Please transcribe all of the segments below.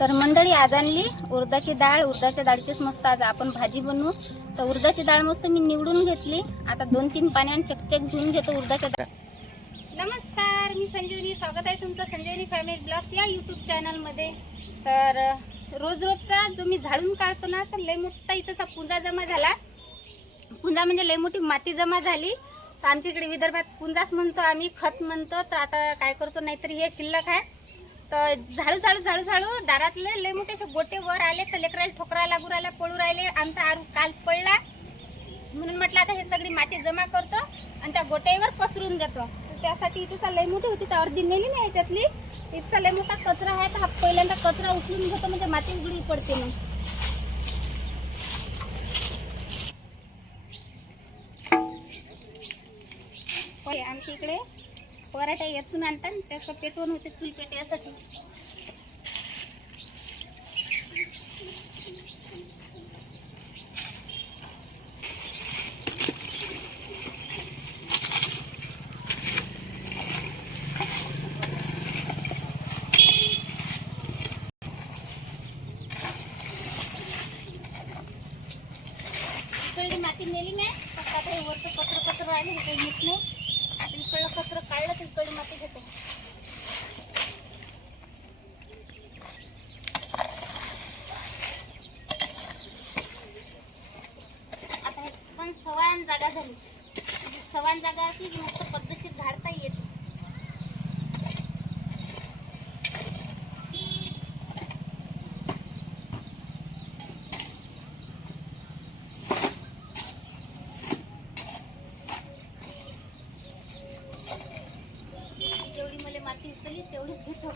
तर मंडळी आज आणली उडदाची डाळ. उडदाच्या डाळीचीच मस्त आज आपण भाजी बनवू. तर उडदाची डाळ मस्त मी निवडून घेतली. आता 2-3 पाण्याने चकचक धुवून घेतो उडदाच्या डाळ. नमस्कार, मी संजीवनी. स्वागत आहे तुमचं संजीवनी फॅमिली ब्लॉग्स या यूट्यूब चॅनलमध्ये. तर रोजचा जो मी झाडून काढतो ना, तर लय मोठा इथंचा पुंजा जमा झाला. पुंजा म्हणजे लय मोठी माती जमा झाली. तर आमच्या इकडे विदर्भात पुंजाच म्हणतो आम्ही, खत म्हणतो. तर आता काय करतो, नाहीतरी हे शिल्लक आहे. तर झाडू दारातले लय मोठे असे गोटे वर आले. तर लेकराला ठोकरा लागू राहिला, पळू राहिले. आमचा आरू काल पडला म्हणून म्हटलं आता हे सगळी माती जमा करतो आणि त्या गोट्यावर पसरून देतो. तर त्यासाठी इथं लय मोठी होती, तर अर्धी नेली नाही याच्यातली. इथचा लय मोठा कचरा आहे. तर हा पहिल्यांदा कचरा उचलून घेतो, म्हणजे माती उघडी पडते. मग आमच्या इकडे पराठा येथून आणतात, त्याचं पेटवून होते चुलपेट यासाठी. इकडे माती नेली नाही, फक्त आता हे वरचं कचरं राहिले, हे काही नीट नाही. इकडलं कचरं काढलं तर इकडे माती घेतो. आता हे पण सवान जागा झाली. सवान जागा असली की मस्त पद्धतशीर झाडता येते. जेवढी मला माती उचलली तेवढीच घेतो.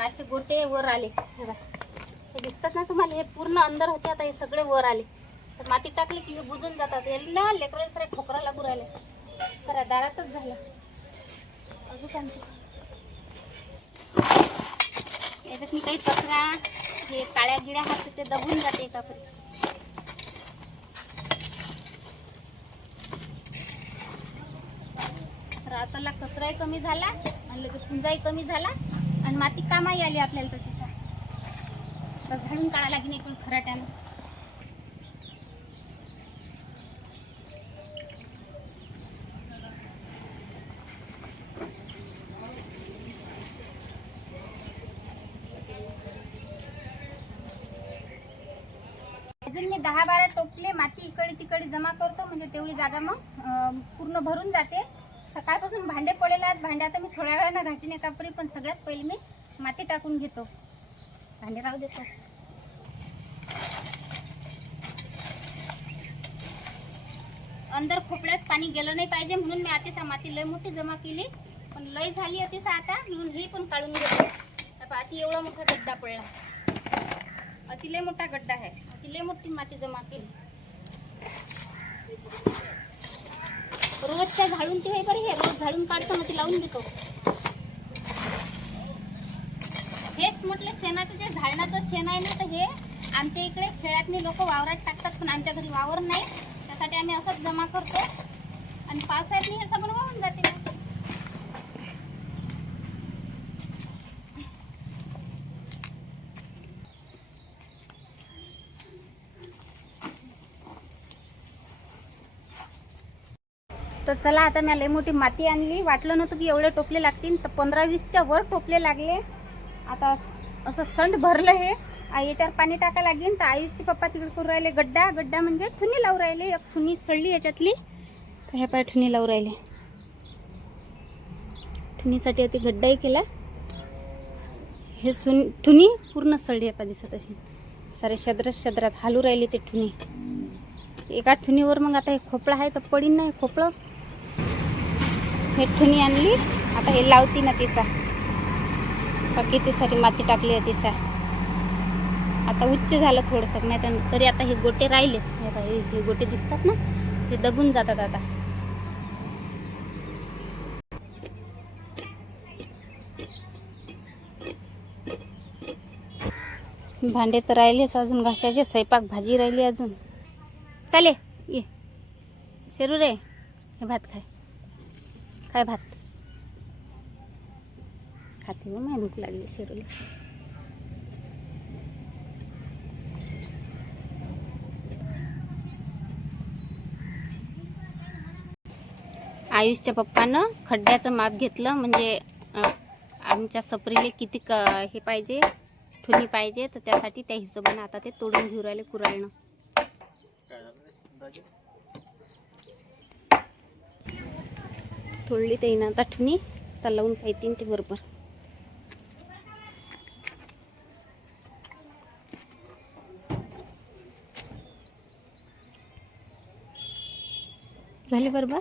असे गोटे वर आले, हे दिसतात ना तुम्हाला. हे पूर्ण अंदर होते, आता हे सगळे वर आले. तर माती टाकली की हे बुजून जातात. याला लेकराला सर ठोकरा लागू राहिले. सर दारातच झालं. अजून काय याच्यात मी काही कचरा, हे काळ्या गिळ्या हात ते दबून जाते एकापरी. राताला कचराही कमी झाला आणि लगेच पुंजाही कमी झाला आणि माती कामाही आली आपल्याला. तर तिचा तर झाडून काढायला लागेल इकडून खराट्यानं. अजून मी 10-12 टोपले माती इकडे तिकडे जमा करतो, म्हणजे तेवढी जागा मग पूर्ण भरून जाते. सकाळपासून भांडे पडलेले आहेत. भांडे आता मी थोड्या वेळानं घासीन एकापरी, पण सगळ्यात पहिले मी माती टाकून घेतो. भांडे राहू देतो. अंदर खोपड्यात पाणी गेलं नाही पाहिजे म्हणून मी अतिसा माती लय मोठी जमा केली, पण लय झाली अतिसा आता, म्हणून ही पण काढून घेतो. अति एवढा मोठा गड्डा पडला, अति लय मोठा गड्डा आहे. अति लय मोठी माती जमा केली. रोजच्या झाडून ते बरं, हे रोज झाडून काढतो मग ती लावून देतो. हेच म्हटलं शेणाचं जे झाडणाचं शेण आहे ना, तर हे आमच्या इकडे खेड्यातनी लोक वावरात टाकतात, पण आमच्या घरी वावर नाही. त्यासाठी आम्ही असंच जमा करतो आणि पावसाळ्यातनी हे सगळं वाहून जाते. तर चला, आता मी लय मोठी माती आणली. वाटलं नव्हतं की एवढे टोपले लागतील, तर 15-20च्या वर टोपले लागले. आता असं संड भरलं हे. याच्यावर पाणी टाका लागेल. तर आयुषचे पप्पा तिकडे करून राहिले गड्डा म्हणजे ठुनी लावून राहिले. एक ठुनी सडली याच्यातली, तर हे पाय ठुनी लावून राहिले. ठुनीसाठी अति गड्डाही केला. हे ठुनी पूर्ण सडली आहे, दिसत अशी सारे शद्रात हालू राहिली ते ठुनी. एका ठुनीवर मग आता हे खोपळा आहे, तर पडीन नाही खोपळं. हे ठुनी आणली, आता हे लावती ना तिसा. किती सारी माती टाकली आहे तिसा. आता उच्च झालं थोडंसं, नाही तरी आता हे गोटे राहिले. हे गोटे दिसतात ना, ते दबून जातात आता. भांडे तर राहिलेच अजून घासायचे, स्वयंपाक भाजी राहिली अजून. चाले ये शेरू रे, हे भात खाय, काय भात खाते. मग भूक लागली शेरूला. आयुषच्या पप्पानं खड्ड्याचं माप घेतलं, म्हणजे आमच्या सपरीले किती हे पाहिजे, ठुनी पाहिजे, तर त्यासाठी त्या हिशोबाने आता ते तोडून घेऊन राहिले कुराळनं. तोडली ते ना आता ठुनी, तर लावून पाहिजे ते बरोबर. झाले बरोबर.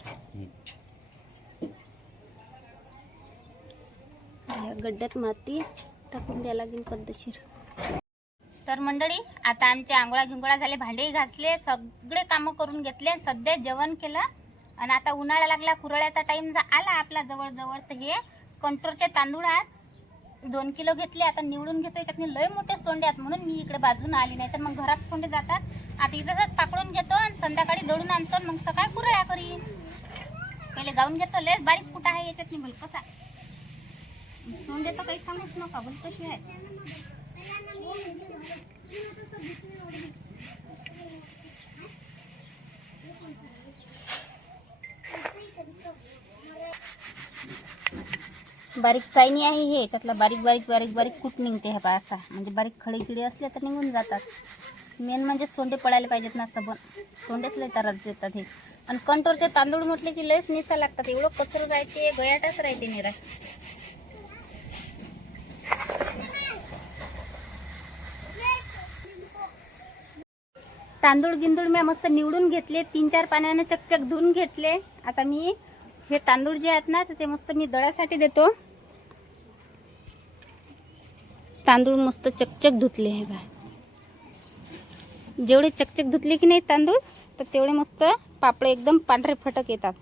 गड्ड्यात माती टाकून द्यायला लागेल पद्धतशीर. तर मंडळी, आता आमचे आंघोळा गिंगोळा झाले, भांडेही घासले, सगळे कामं करून घेतले, सध्या जेवण केलं. आणि आता उन्हाळा लागला, कुरळ्याचा टाइम आला आपला जवळ. तर हे कंट्रोलचे तांदूळ आहेत, 2 किलो घेतले. आता निवडून घेतो. याच्यात लय मोठे सोंडे आहेत म्हणून मी इकडे बाजून आली, नाही तर मग घरात सोंडे जातात. आता इथंच पाकडून घेतो आणि संध्याकाळी दळून आणतो, मग सकाळी कुरळ्या करीन. पहिले गाऊन घेतो. लयच बारीक कुठं आहे याच्यात, नाही भलकसा सोंडे तर काही सांगूच नका, भल कशी आहे. बारीक चायनी आहे हे, त्यातला बारीक कूट निघते. हा असा म्हणजे बारीक खडे किडे असले तर निघून जातात. मेन म्हणजे सोंडे पडायला पाहिजेत ना, सबन सोंडेच लय त्रास देतात हे. आणि कंट्रोलचे तांदूळ म्हटले की लयच निसा लागतात, एवढं कचरं राहते, गयाटाच राहते निरा. तांदूळ गिंदूळ मी मस्त निवडून घेतले, 3-4 पाण्याने चकचक धुवून घेतले. आता मी हे तांदूळ जे आहेत ना, तर ते मस्त मी दळासाठी देतो. तांदूळ मस्त चकचक धुतले. हे बघा, जेवढे चकचक धुतले की नाही तांदूळ, तर तेवढे मस्त पापडे एकदम पांढरे फटक येतात.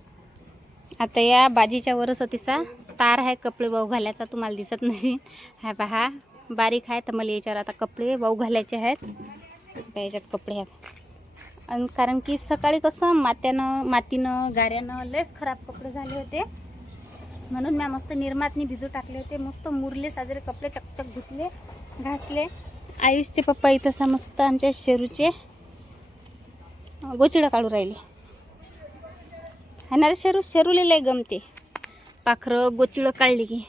आता या बाजीच्या वरच तिचा तार आहे कपडे वाहू घालायचा, तुम्हाला दिसत नाही. हा पहा बारीक आहे, तर मला याच्यावर आता कपडे वाहू घालायचे आहेत. याच्यात कपडे आहेत. आणि कारण की सकाळी कसं मातीनं गाऱ्यानं लयच खराब कपडे झाले होते, म्हणून मी मस्त निर्मातनी भिजू टाकले होते. मस्त मुरले साजरे कपडे, चकचक धुतले, घासले. आयुषचे पप्पा इथं मस्त आमच्या शेरूचे गोचिडं काढू राहिले. आहे ना रे शेरूले लय गमते पाखरं गोचिडं काढली की.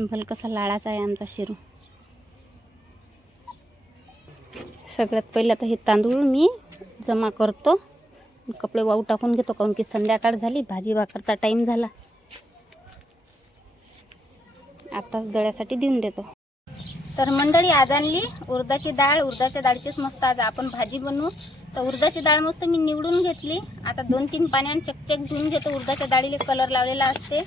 भल कसा लाडाचा आहे आमचा शेरू. सगळ्यात पहिले आता हे तांदूळ मी जमा करतो, कपडे वाहू टाकून घेतो, काऊन की संध्याकाळ झाली, भाजी भाकरचा टाईम झाला. आताच दळ्यासाठी देऊन देतो. तर मंडळी, आज आणली उडदाची डाळ. उडदाच्या डाळीचीच मस्त आज आपण भाजी बनवू. तर उडदाची डाळ मस्त मी निवडून घेतली. आता 2-3 पाण्याने चकचक धुवून घेतो. उडदाच्या डाळीला कलर लावलेला असते.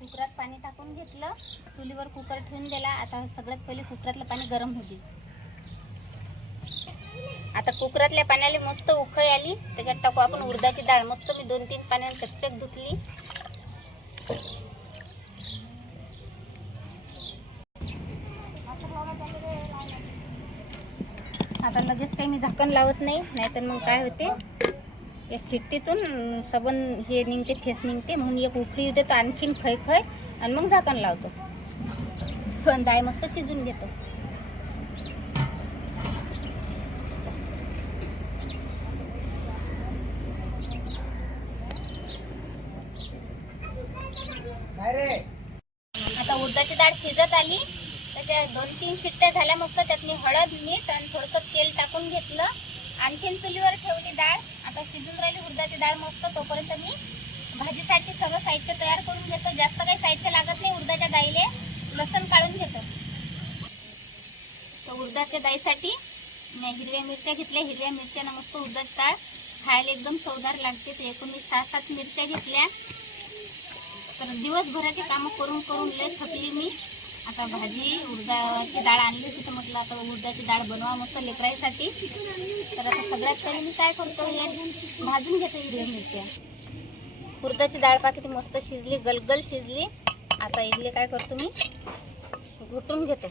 कुकरात पाणी टाकून घेतलं, चुलीवर कुकर ठेवून दिला. आता सगळ्यात पहिले कुकरातलं पाणी गरम होते. आता कुकरातल्या पाण्याला मस्त उकळी आली, त्याच्यात टाकू आपण उडदाची डाळ. मस्त मी 2-3 पाण्याने चकचक धुतली. आता लगेच काही मी झाकण लावत नाही, नाहीतर मग काय होते, या शिट्टीतून सबन हे निघते, फेस निघते. म्हणून एक उकळी होते तर आणखीन खय आणि मग झाकण लावतो. पण डाळ मस्त शिजून घेतो. आता उडदाची डाळ शिजत आली, त्याच्या 2-3 शिट्ट्या झाल्या. मस्त त्यात मी हळद, मीठ आणि थोडंसं तेल टाकून घेतलं. आणखीन चुलीवर ठेवली डाळ. आता शिजून राहिली उडदाची डाळ मस्त. तोपर्यंत मी भाजीसाठी सगळं साहित्य तयार करून घेतो. जास्त काही साहित्य लागत नाही उडदाच्या डाळीले. लसूण काढून घेतो. उडदाच्या डाळीसाठी मी हिरव्या मिरच्या घेतल्या. हिरव्या मिरच्यानं मस्त उडदाची डाळ खायला एकदम चवदार लागते. तर एकूण मी 6-7 मिरच्या घेतल्या. तर दिवसभराची कामं करून करून लय थकली मी. आता भाजी उडदाची डाळ आणली होती तर म्हटलं आता उडदाची डाळ बनवा मस्त लेकराईसाठी. तर आता सगळ्यात पहिले मी काय करतो, हे भाजून घेतो हिरव्या मिरच्या. उडदाची डाळ पहा किती मस्त शिजली, गलगल शिजली. आता इडली काय करतो मी घोटून घेतो.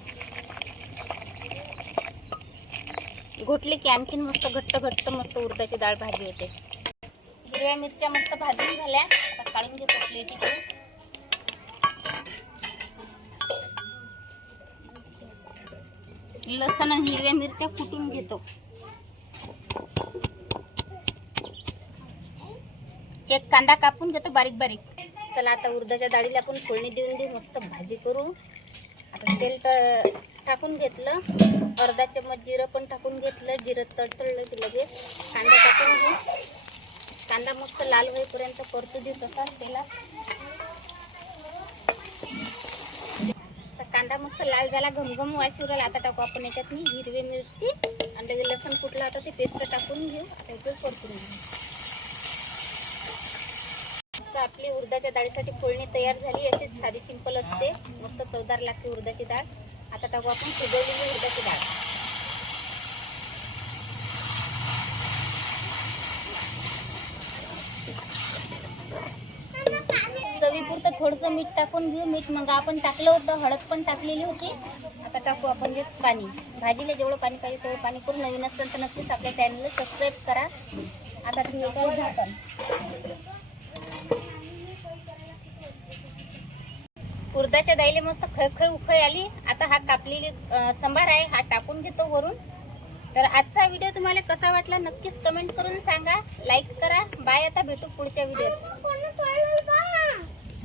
घोटली की आणखीन मस्त घट्ट घट्ट मस्त उडदाची डाळ भाजी होते. हिरव्या मिरच्या मस्त भाजून झाल्या. आता काढून घेतो प्लेटीतून. लसण आणि हिरव्या मिरच्या कुटून घेतो. एक कांदा कापून घेतो बारीक बारीक. चला आता उडदाच्या डाळीला आपण फोडणी देऊन देऊ, मस्त भाजी करू. आता तेल टाकून घेतलं, अर्धा चम्मच जिरं पण टाकून घेतलं. जिरं तडतडलं की लगेच कांदा टाकून घेऊ. कांदा मस्त लाल होईपर्यंत परतू देऊ तसाच तेलात. कांदा मस्त लाल झाला, घमघम वास उरला. आता टाकू आपण याच्यात हिरवी मिरची आणि लगेच लसण कुटलं. आता ते पेस्ट टाकून घेऊ. आता परतून घेऊ. आपली उडदाच्या डाळीसाठी फोडणी तयार झाली. अशीच साधी सिंपल असते, मस्त चवदार लागते उडदाची डाळ. आता टाकू आपण शिजवलेली उडदाची डाळ. चवीपुरतं थोडंसं मीठ टाकून घेऊ. मीठ मग आपण टाकलं होतं, हळद पण टाकलेली होती. आता टाकू आपण जे पाणी. भाजीला जेवढं पाणी पाहिजे तेवढं पाणी करू. नवीन असेल तर नक्कीच आपल्या चॅनलला सबस्क्राईब करा. आता ठेवतो झाकण. उडदाच्या डाळीला मस्त खळखळ उखळ आली. आता हा कापलेली संभार आहे हा टाकून घेतो वरून. तर आजचा व्हिडिओ तुम्हाला कसा वाटला नक्कीच कमेंट करून सांगा. लाईक करा. बाय. आता भेटू पुढच्या व्हिडिओत.